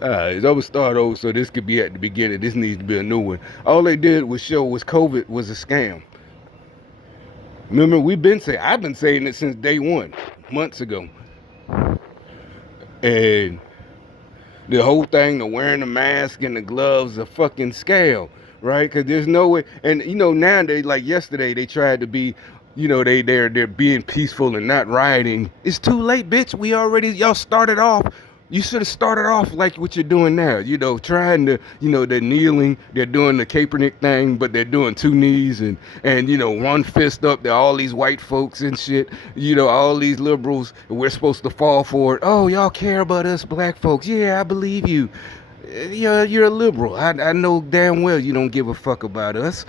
I'm gonna start over so this could be at the beginning. This needs to be a new one. All they did was show was COVID was a scam. Remember, I've been saying it since day one, months ago. And the whole thing, the wearing the mask and the gloves, a fucking scale, right? Because there's no way. And now like yesterday, they tried to be, they're being peaceful and not rioting. It's too late, bitch. Y'all started off. You should have started off like what you're doing now. Trying to, they're kneeling, they're doing the Kaepernick thing, but they're doing two knees and one fist up. They're all these white folks and shit. All these liberals. We're supposed to fall for it. Oh, y'all care about us black folks? Yeah, I believe you. You're a liberal. I know damn well you don't give a fuck about us.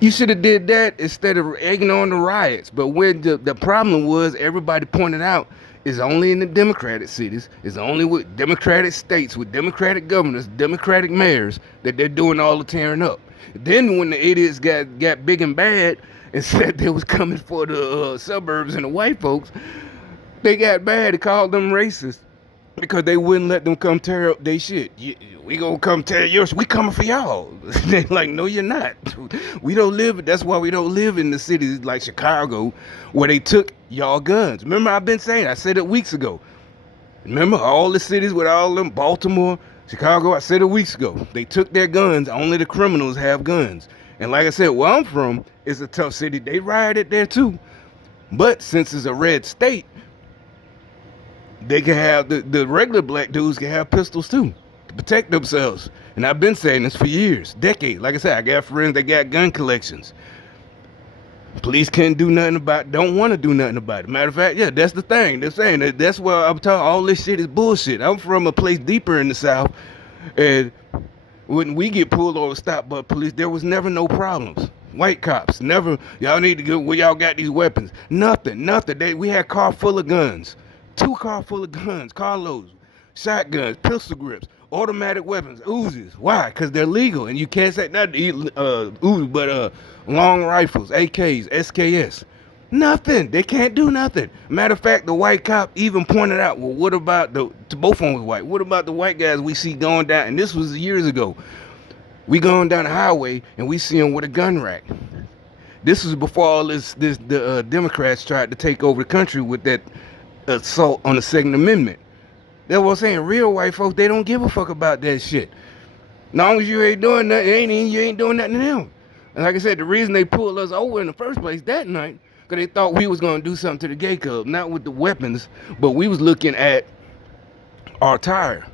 You should have did that instead of egging on the riots. But when the problem was, everybody pointed out, is only in the Democratic cities, is only with Democratic states, with Democratic governors, Democratic mayors, that they're doing all the tearing up. Then when the idiots got big and bad and said they was coming for the suburbs and the white folks, they got bad and called them racist because they wouldn't let them come tear up their shit. We gonna come tear yours. We coming for y'all. They like, no, you're not. We don't live. That's why we don't live in the cities like Chicago, where they took y'all guns. Remember, I've been saying. I said it weeks ago. Remember all the cities with all them, Baltimore, Chicago. I said it weeks ago. They took their guns. Only the criminals have guns. And like I said, where I'm from is a tough city. They rioted there too. But since it's a red state, they can have the regular black dudes can have pistols too to protect themselves. And I've been saying this for years, decades. Like I said, I got friends that got gun collections. Police can't do nothing about it, don't want to do nothing about it. Matter of fact, yeah, that's the thing. They're saying that's why I'm talking all this shit is bullshit. I'm from a place deeper in the South, and when we get pulled over, stopped by police, there was never no problems. White cops, never, y'all need to go, where y'all got these weapons? Nothing. We had a car full of guns. 2 car full of guns, carloads, shotguns, pistol grips, automatic weapons, Uzis. Why? Because they're legal, and you can't say not Uzi, but long rifles, AKs, SKS. Nothing. They can't do nothing. Matter of fact, the white cop even pointed out, well, what about both of them was white. What about the white guys we see going down? And this was years ago. We going down the highway and we see them with a gun rack. This was before all the Democrats tried to take over the country with that assault on the Second Amendment. That's what I'm saying. Real white folks, they don't give a fuck about that shit. As long as you ain't doing nothing, you ain't doing nothing to them. And like I said, the reason they pulled us over in the first place that night, because they thought we was going to do something to the gay club, not with the weapons, but we was looking at our tire.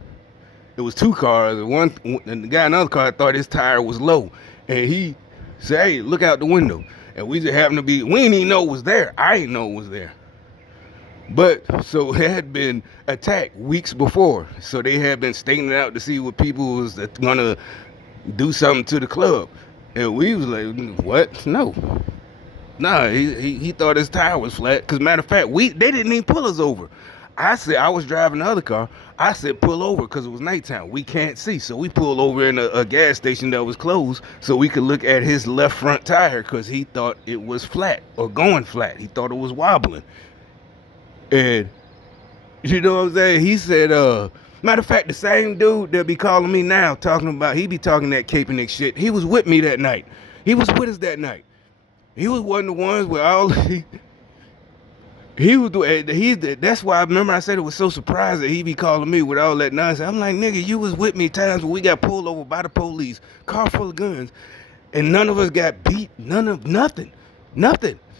It was 2 cars, and the guy in the other car thought his tire was low, and he said, hey, look out the window. And we just happened to we didn't even know it was there. I didn't know it was there. But so it had been attacked weeks before, so they had been staking it out to see what people was gonna do something to the club, and we was like, what? No, nah. He thought his tire was flat. Cause matter of fact, they didn't even pull us over. I said, I was driving the other car. I said pull over because it was nighttime. We can't see, so we pulled over in a gas station that was closed so we could look at his left front tire because he thought it was flat or going flat. He thought it was wobbling. And you know what I'm saying? He said, matter of fact, the same dude that be calling me now, talking about, he be talking that Kaepernick shit. He was with me that night. He was with us that night. He was one of the ones where he was that's why I remember I said it was so surprised that he be calling me with all that nonsense. I'm like, nigga, you was with me times when we got pulled over by the police, car full of guns, and none of us got beat. Nothing.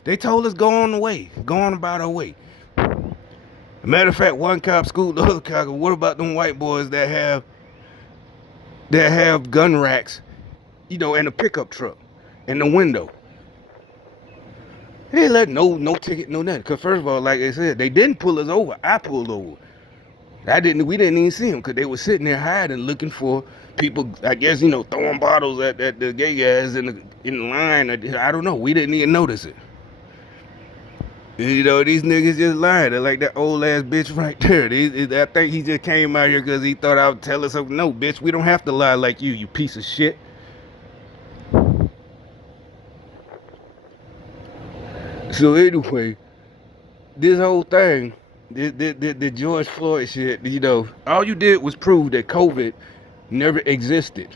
They told us go on the way, go on about our way. Matter of fact, one cop schooled the other cop. What about them white boys that have gun racks, in a pickup truck, in the window? They didn't let no ticket, no nothing. Cause first of all, like I said, they didn't pull us over. I pulled over. We didn't even see them because they were sitting there hiding, looking for people. I guess throwing bottles at the gay guys in the line. I don't know. We didn't even notice it. These niggas just lying. They're like that old ass bitch right there. I think he just came out here because he thought I would tell us something. No, bitch, we don't have to lie like you piece of shit. So anyway, this whole thing, The George Floyd shit, all you did was prove that COVID never existed.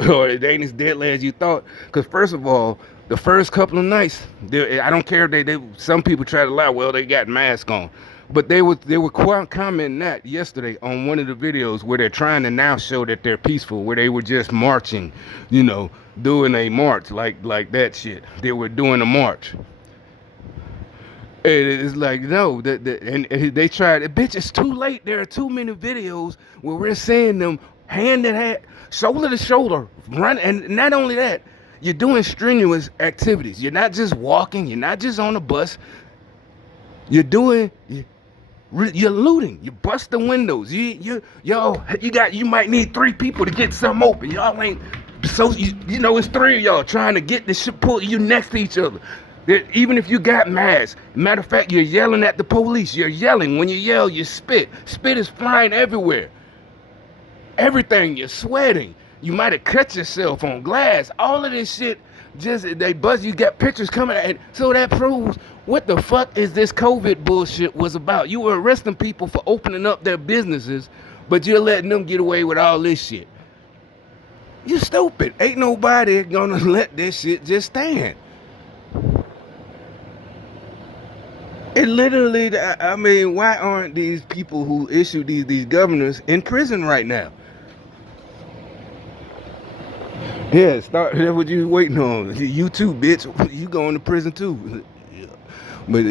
Or it ain't as deadly as you thought. Because first of all, the first couple of nights, I don't care if they some people try to lie. Well, they got masks on, but they were quite commenting that yesterday on one of the videos where they're trying to now show that they're peaceful, where they were just marching, doing a march like that shit. They were doing a march. And it's like no, and they tried. Bitch, it's too late. There are too many videos where we're seeing them hand in hand, shoulder to shoulder, run. And not only that, you're doing strenuous activities. You're not just walking. You're not just on a bus. You're doing. You're looting. You bust the windows. You might need 3 people to get something open. Y'all ain't. So it's 3 of y'all trying to get this shit pulled. You next to each other. Even if you got masks, matter of fact, you're yelling at the police. You're yelling. When you yell, you spit. Spit is flying everywhere. Everything, you're sweating. You might have cut yourself on glass. All of this shit, they buzz. You got pictures coming out. So that proves what the fuck is this COVID bullshit was about. You were arresting people for opening up their businesses, but you're letting them get away with all this shit. You stupid. Ain't nobody gonna let this shit just stand. It literally, I mean, why aren't these people who issue these governors in prison right now? Yeah, that's what you waiting on. You too, bitch. You going to prison too. Yeah. But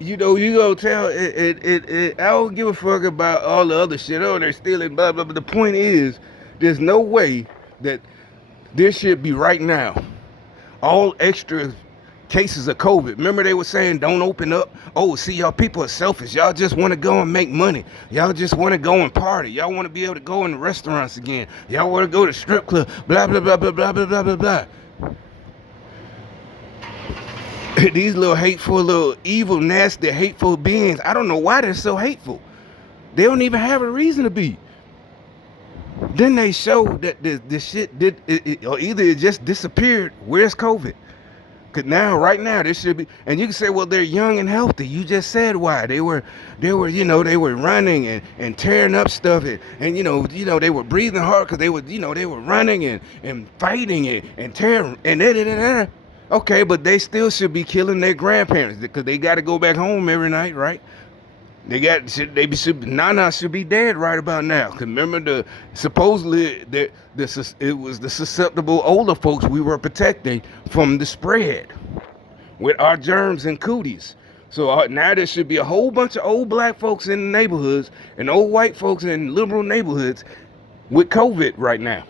you gonna tell I don't give a fuck about all the other shit. Oh, they're stealing, blah blah. But the point is, there's no way that this should be right now. All extra cases of COVID. Remember they were saying don't open up. Oh, see, y'all people are selfish. Y'all just want to go and make money. Y'all just want to go and party. Y'all want to be able to go in the restaurants again. Y'all want to go to strip club. Blah blah blah blah blah blah blah blah blah. These little hateful, little evil, nasty, hateful beings. I don't know why they're so hateful. They don't even have a reason to be. Then they show that this shit or either it just disappeared. Where's COVID? Cause right now, this should be, and you can say, well, they're young and healthy. You just said why they were, they were running and tearing up stuff, and they were breathing hard because they were running and fighting and tearing and okay, but they still should be killing their grandparents because they got to go back home every night, right? Nana should be dead right about now. Cause remember supposedly it was the susceptible older folks we were protecting from the spread with our germs and cooties. So now there should be a whole bunch of old black folks in the neighborhoods and old white folks in liberal neighborhoods with COVID right now.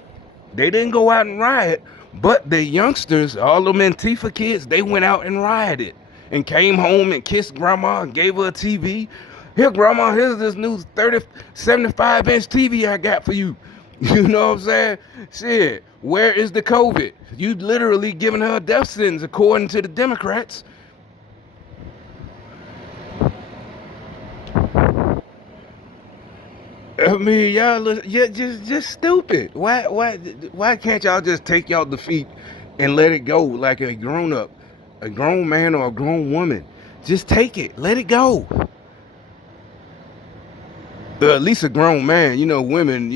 They didn't go out and riot, but the youngsters, all them Antifa kids, they went out and rioted and came home and kissed grandma and gave her a TV. Here, grandma, here's this new 75-inch TV I got for you. You know what I'm saying? Shit, where is the COVID? You literally giving her a death sentence according to the Democrats. I mean, y'all, just stupid. Why can't y'all just take y'all defeat and let it go like a grown up, a grown man or a grown woman? Just take it, let it go. At least a grown man, women,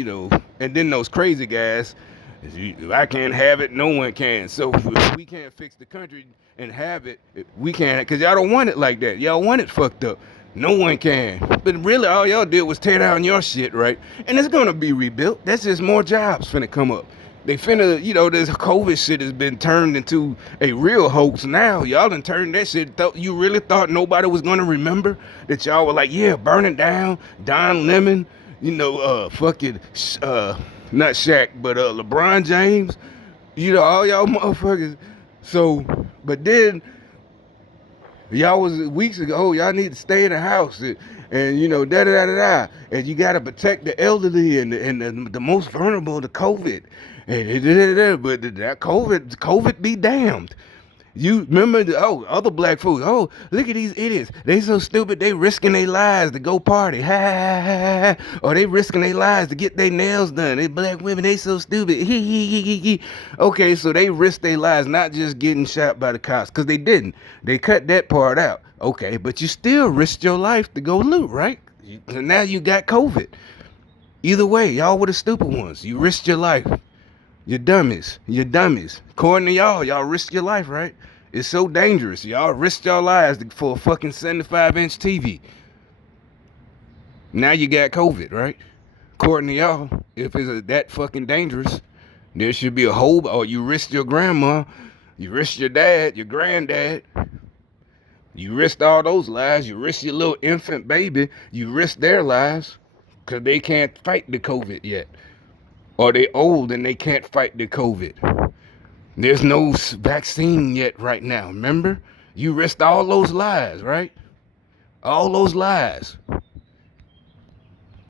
and then those crazy guys. If I can't have it, no one can. So if we can't fix the country and have it, we can't, because y'all don't want it like that. Y'all want it fucked up. No one can. But really, all y'all did was tear down your shit, right? And it's going to be rebuilt. That's just more jobs finna come up. They finna, this COVID shit has been turned into a real hoax now. Y'all done turned that shit. You really thought nobody was going to remember that y'all were like, yeah, burn it down, Don Lemon, fucking, not Shaq, but LeBron James, all y'all motherfuckers. So, but then y'all was weeks ago, oh, y'all need to stay in the house and da da da da, and you got to protect the elderly and the most vulnerable to COVID. But that COVID be damned. You remember other black folks, oh, look at these idiots. They so stupid, they risking their lives to go party. Ha ha ha ha. Or they risking their lives to get their nails done. They black women, they so stupid. Hee hee hee hee hee. Okay, so they risked their lives, not just getting shot by the cops, because they didn't. They cut that part out. Okay, but you still risked your life to go loot, right? Now you got COVID. Either way, y'all were the stupid ones. You risked your life. You're dummies. You're dummies. According to y'all risk your life, right? It's so dangerous. Y'all risk your lives for a fucking 75-inch TV. Now you got COVID, right? According to y'all, if it's that fucking dangerous, there should be a whole, or you risked your grandma, you risked your dad, your granddad, you risked all those lives, you risked your little infant baby, you risked their lives, because they can't fight the COVID yet. Or they old and they can't fight the COVID. There's no vaccine yet right now, remember? You risked all those lives, right? All those lives.